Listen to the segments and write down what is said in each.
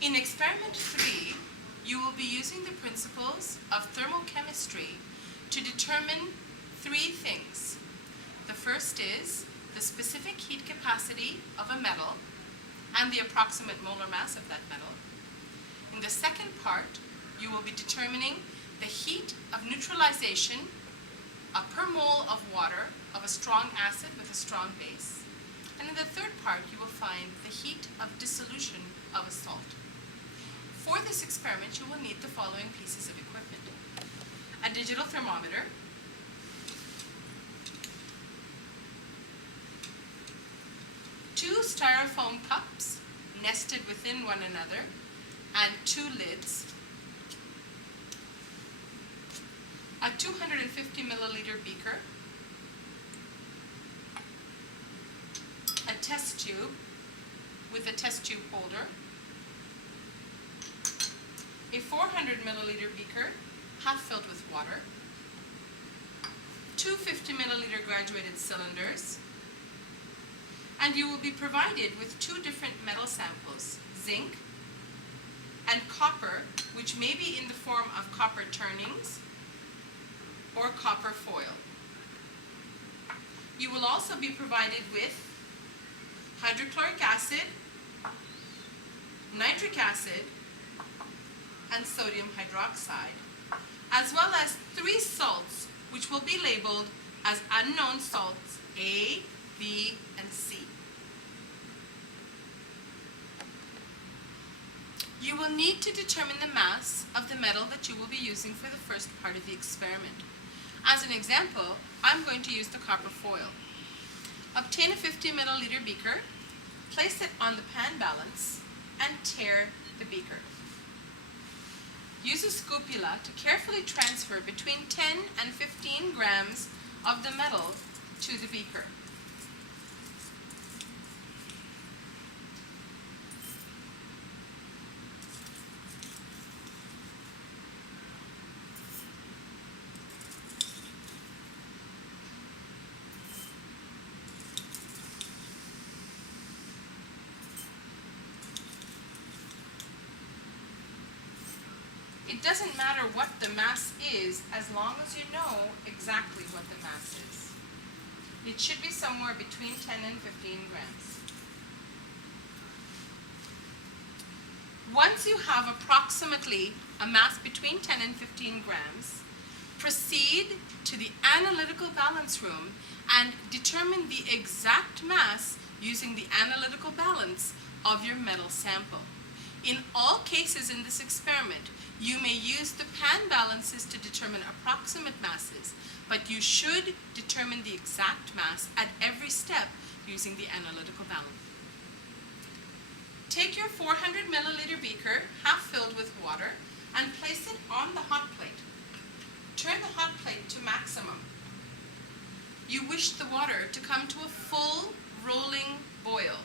In experiment 3, you will be using the principles of thermochemistry to determine three things. The first is the specific heat capacity of a metal and the approximate molar mass of that metal. In the second part, you will be determining the heat of neutralization per mole of water of a strong acid with a strong base. And in the third part, you will find the heat of dissolution of a salt. For this experiment, you will need the following pieces of equipment: a digital thermometer, two styrofoam cups nested within one another, and two lids, a 250 milliliter beaker, a test tube with a test tube holder, a 400 milliliter beaker half filled with water, two 50 milliliter graduated cylinders, and you will be provided with two different metal samples, zinc and copper, which may be in the form of copper turnings or copper foil. You will also be provided with hydrochloric acid, nitric acid, and sodium hydroxide, as well as three salts which will be labeled as unknown salts A, B, and C. You will need to determine the mass of the metal that you will be using for the first part of the experiment. As an example, I'm going to use the copper foil. Obtain a 50 milliliter beaker, place it on the pan balance, and tare the beaker. Use a scopula to carefully transfer between 10 and 15 grams of the metal to the beaker. It doesn't matter what the mass is as long as you know exactly what the mass is. It should be somewhere between 10 and 15 grams. Once you have approximately a mass between 10 and 15 grams, proceed to the analytical balance room and determine the exact mass using the analytical balance of your metal sample. In all cases in this experiment, you may use the pan balances to determine approximate masses, but you should determine the exact mass at every step using the analytical balance. Take your 400 milliliter beaker, half filled with water, and place it on the hot plate. Turn the hot plate to maximum. You wish the water to come to a full rolling boil.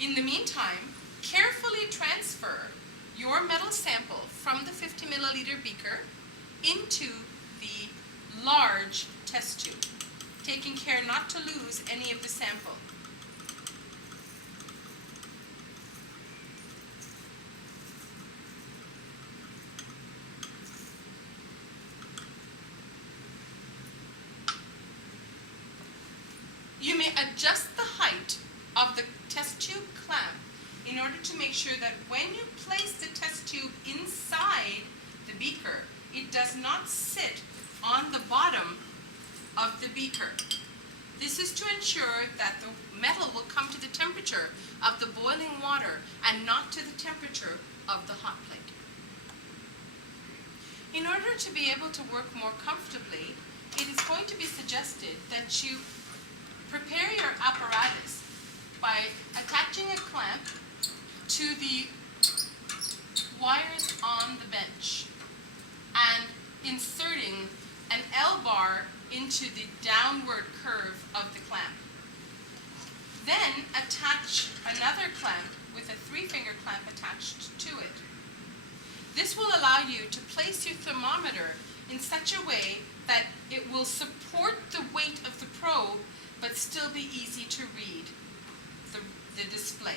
In the meantime, carefully transfer your metal sample from the 50 milliliter beaker into the large test tube, taking care not to lose any of the sample. You may adjust the height of the test tube clamp in order to make sure that when you place the test tube inside the beaker, it does not sit on the bottom of the beaker. This is to ensure that the metal will come to the temperature of the boiling water and not to the temperature of the hot plate. In order to be able to work more comfortably, it is going to be suggested that you prepare your apparatus by attaching a clamp to the wires on the bench and inserting an L-bar into the downward curve of the clamp. Then attach another clamp with a 3-finger clamp attached to it. This will allow you to place your thermometer in such a way that it will support the weight of the probe but still be easy to read the display.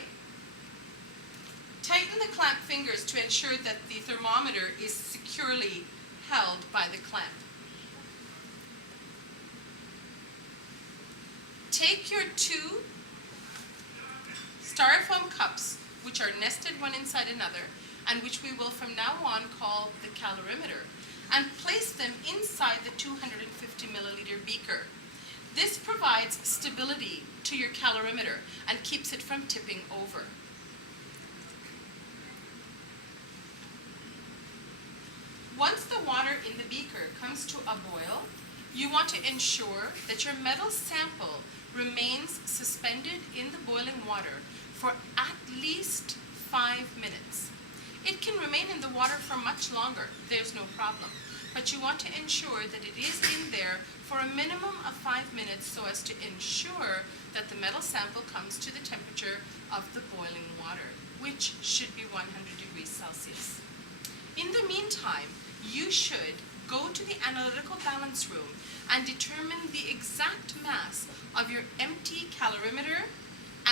Tighten clamp fingers to ensure that the thermometer is securely held by the clamp. Take your 2 styrofoam cups, which are nested one inside another, and which we will from now on call the calorimeter, and place them inside the 250 milliliter beaker. This provides stability to your calorimeter and keeps it from tipping over. Once the water in the beaker comes to a boil, you want to ensure that your metal sample remains suspended in the boiling water for at least 5 minutes. It can remain in the water for much longer, there's no problem, but you want to ensure that it is in there for a minimum of 5 minutes so as to ensure that the metal sample comes to the temperature of the boiling water, which should be 100 degrees Celsius. In the meantime, you should go to the analytical balance room and determine the exact mass of your empty calorimeter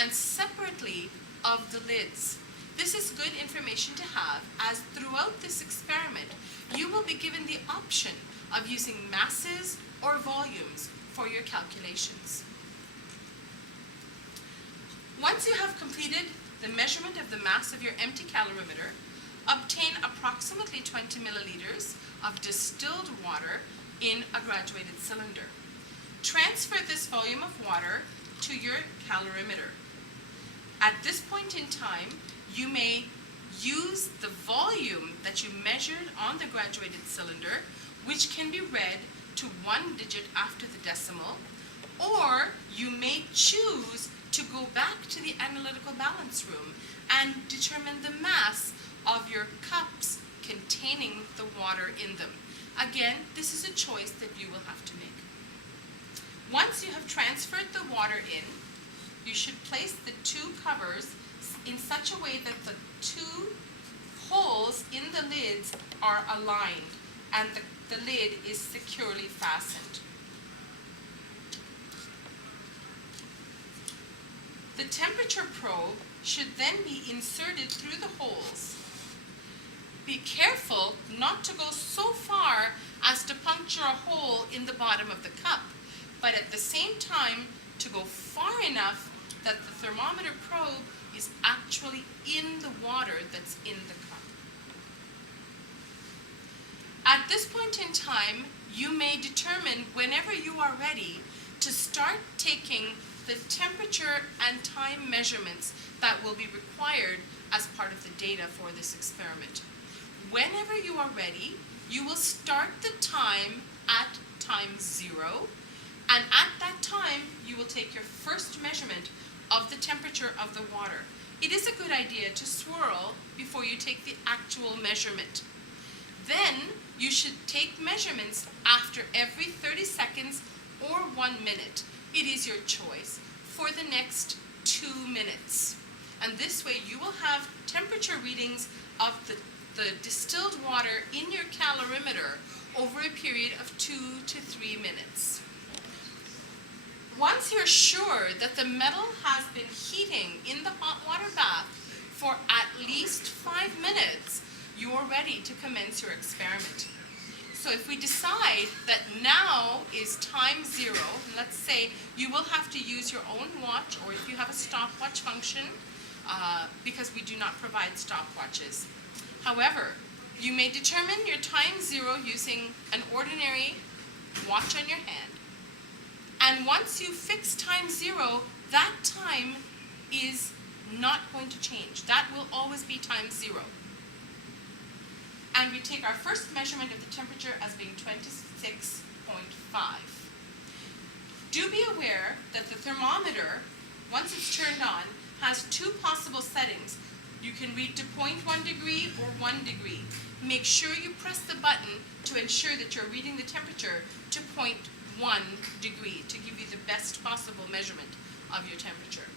and separately of the lids. This is good information to have, as throughout this experiment, you will be given the option of using masses or volumes for your calculations. Once you have completed the measurement of the mass of your empty calorimeter, obtain approximately 20 milliliters of distilled water in a graduated cylinder. Transfer this volume of water to your calorimeter. At this point in time, you may use the volume that you measured on the graduated cylinder, which can be read to 1 digit after the decimal, or you may choose to go back to the analytical balance room and determine the mass of your cups containing the water in them. Again, this is a choice that you will have to make. Once you have transferred the water in, you should place the 2 covers in such a way that the 2 holes in the lids are aligned and the lid is securely fastened. The temperature probe should then be inserted through the holes. Be careful not to go so far as to puncture a hole in the bottom of the cup, but at the same time to go far enough that the thermometer probe is actually in the water that's in the cup. At this point in time, you may determine whenever you are ready to start taking the temperature and time measurements that will be required as part of the data for this experiment. Whenever you are ready, you will start the time at time 0, and at that time, you will take your first measurement of the temperature of the water. It is a good idea to swirl before you take the actual measurement. Then, you should take measurements after every 30 seconds or 1 minute. It is your choice for the next 2 minutes. And this way, you will have temperature readings of the distilled water in your calorimeter over a period of 2 to 3 minutes. Once you're sure that the metal has been heating in the hot water bath for at least 5 minutes, you are ready to commence your experiment. So if we decide that now is time 0, let's say you will have to use your own watch, or if you have a stopwatch function, because we do not provide stopwatches. However, you may determine your time 0 using an ordinary watch on your hand. And once you fix time 0, that time is not going to change. That will always be time 0. And we take our first measurement of the temperature as being 26.5. Do be aware that the thermometer, once it's turned on, has 2 possible settings. You can read to 0.1 degree or 1 degree. Make sure you press the button to ensure that you're reading the temperature to 0.1 degree to give you the best possible measurement of your temperature.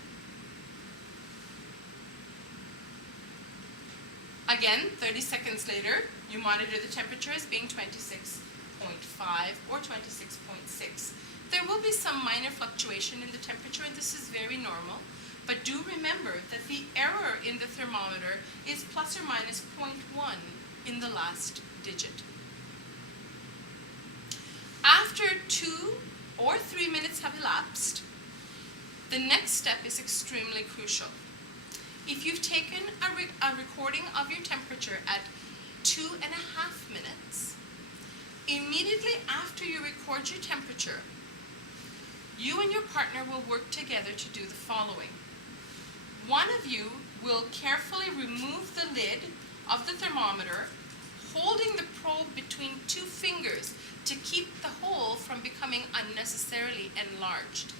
Again, 30 seconds later, you monitor the temperature as being 26.5 or 26.6. There will be some minor fluctuation in the temperature, and this is very normal. But do remember that the error in the thermometer is plus or minus 0.1 in the last digit. After 2 or 3 minutes have elapsed, the next step is extremely crucial. If you've taken a recording of your temperature at 2.5 minutes, immediately after you record your temperature, you and your partner will work together to do the following. One of you will carefully remove the lid of the thermometer, holding the probe between 2 fingers to keep the hole from becoming unnecessarily enlarged.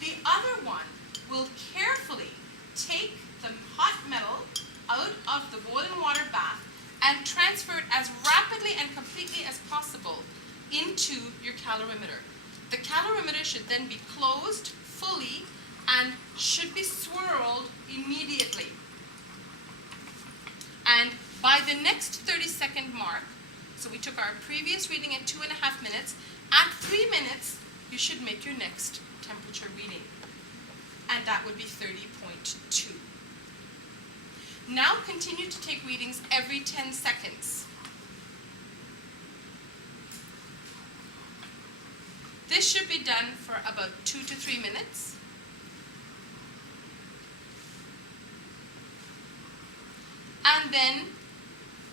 The other one will carefully take the hot metal out of the boiling water bath and transfer it as rapidly and completely as possible into your calorimeter. The calorimeter should then be closed fully and should be swirled immediately. And by the next 30-second mark, so we took our previous reading at 2.5 minutes, at 3 minutes, you should make your next temperature reading. And that would be 30.2. Now continue to take readings every 10 seconds. This should be done for about 2 to 3 minutes. And then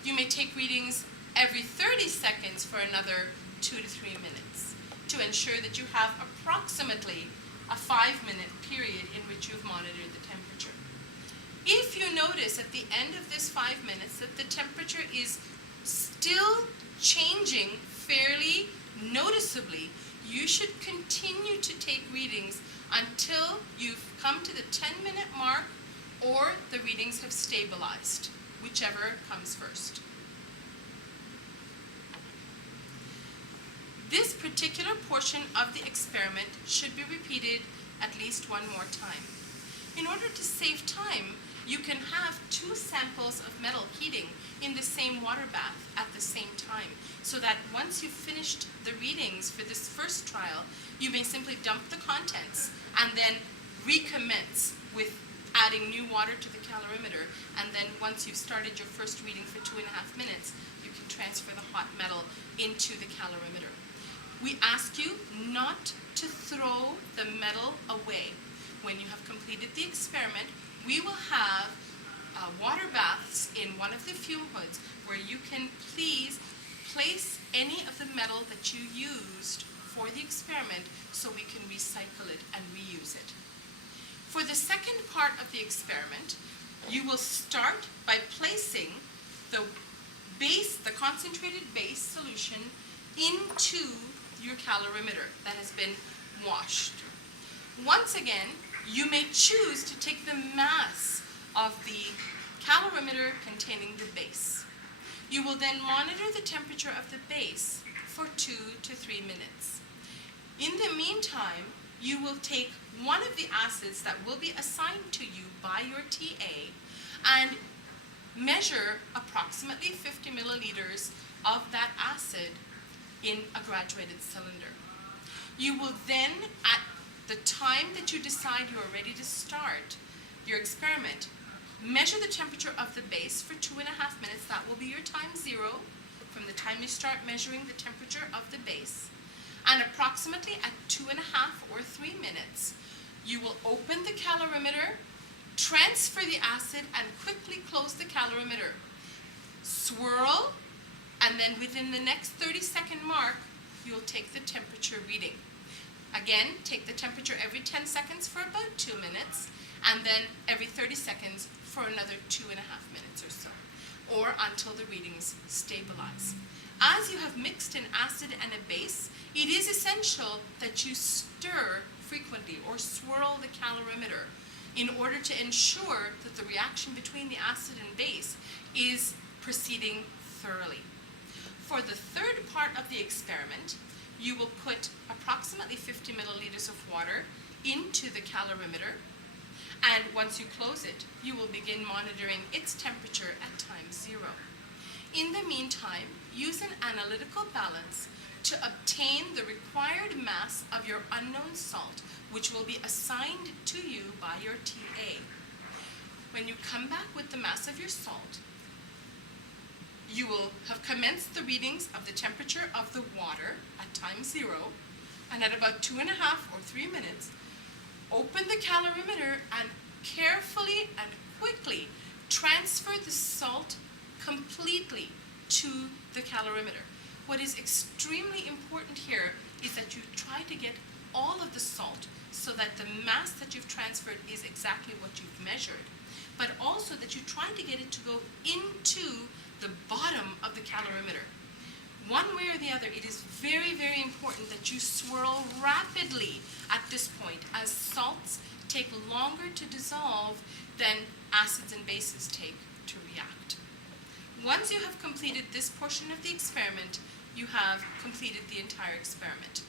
you may take readings every 30 seconds for another 2 to 3 minutes to ensure that you have approximately a 5-minute period in which you've monitored the temperature. If you notice at the end of this 5 minutes that the temperature is still changing fairly noticeably, you should continue to take readings until you've come to the 10-minute mark or the readings have stabilized, whichever comes first. This particular portion of the experiment should be repeated at least one more time. In order to save time, you can have 2 samples of metal heating in the same water bath at the same time, so that once you've finished the readings for this first trial, you may simply dump the contents and then recommence with adding new water to the calorimeter, and then once you've started your first reading for 2.5 minutes, you can transfer the hot metal into the calorimeter. We ask you not to throw the metal away. When you have completed the experiment, we will have water baths in one of the fume hoods where you can please place any of the metal that you used for the experiment so we can recycle it and reuse it. For the second part of the experiment, you will start by placing the concentrated base solution into your calorimeter that has been washed. Once again, you may choose to take the mass of the calorimeter containing the base. You will then monitor the temperature of the base for 2 to 3 minutes. In the meantime, you will take one of the acids that will be assigned to you by your TA and measure approximately 50 milliliters of that acid in a graduated cylinder. You will then, at the time that you decide you are ready to start your experiment, measure the temperature of the base for 2.5 minutes. That will be your time 0 from the time you start measuring the temperature of the base. And approximately at 2.5 or 3 minutes, you will open the calorimeter, transfer the acid, and quickly close the calorimeter. Swirl, and then within the next 30-second mark, you'll take the temperature reading. Again, take the temperature every 10 seconds for about 2 minutes, and then every 30 seconds for another 2.5 minutes or so, or until the readings stabilize. As you have mixed an acid and a base, it is essential that you stir frequently or swirl the calorimeter in order to ensure that the reaction between the acid and base is proceeding thoroughly. For the third part of the experiment, you will put approximately 50 milliliters of water into the calorimeter, and once you close it, you will begin monitoring its temperature at time 0. In the meantime, use an analytical balance to obtain the required mass of your unknown salt, which will be assigned to you by your TA. When you come back with the mass of your salt, you will have commenced the readings of the temperature of the water at time 0, and at about 2.5 or 3 minutes, open the calorimeter and carefully and quickly transfer the salt completely to the calorimeter. What is extremely important here is that you try to get all of the salt so that the mass that you've transferred is exactly what you've measured, but also that you try to get it to go into the bottom of the calorimeter. One way or the other, it is very, very important that you swirl rapidly at this point, as salts take longer to dissolve than acids and bases take to react. Once you have completed this portion of the experiment, you have completed the entire experiment.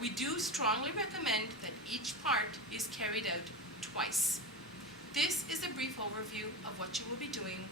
We do strongly recommend that each part is carried out twice. This is a brief overview of what you will be doing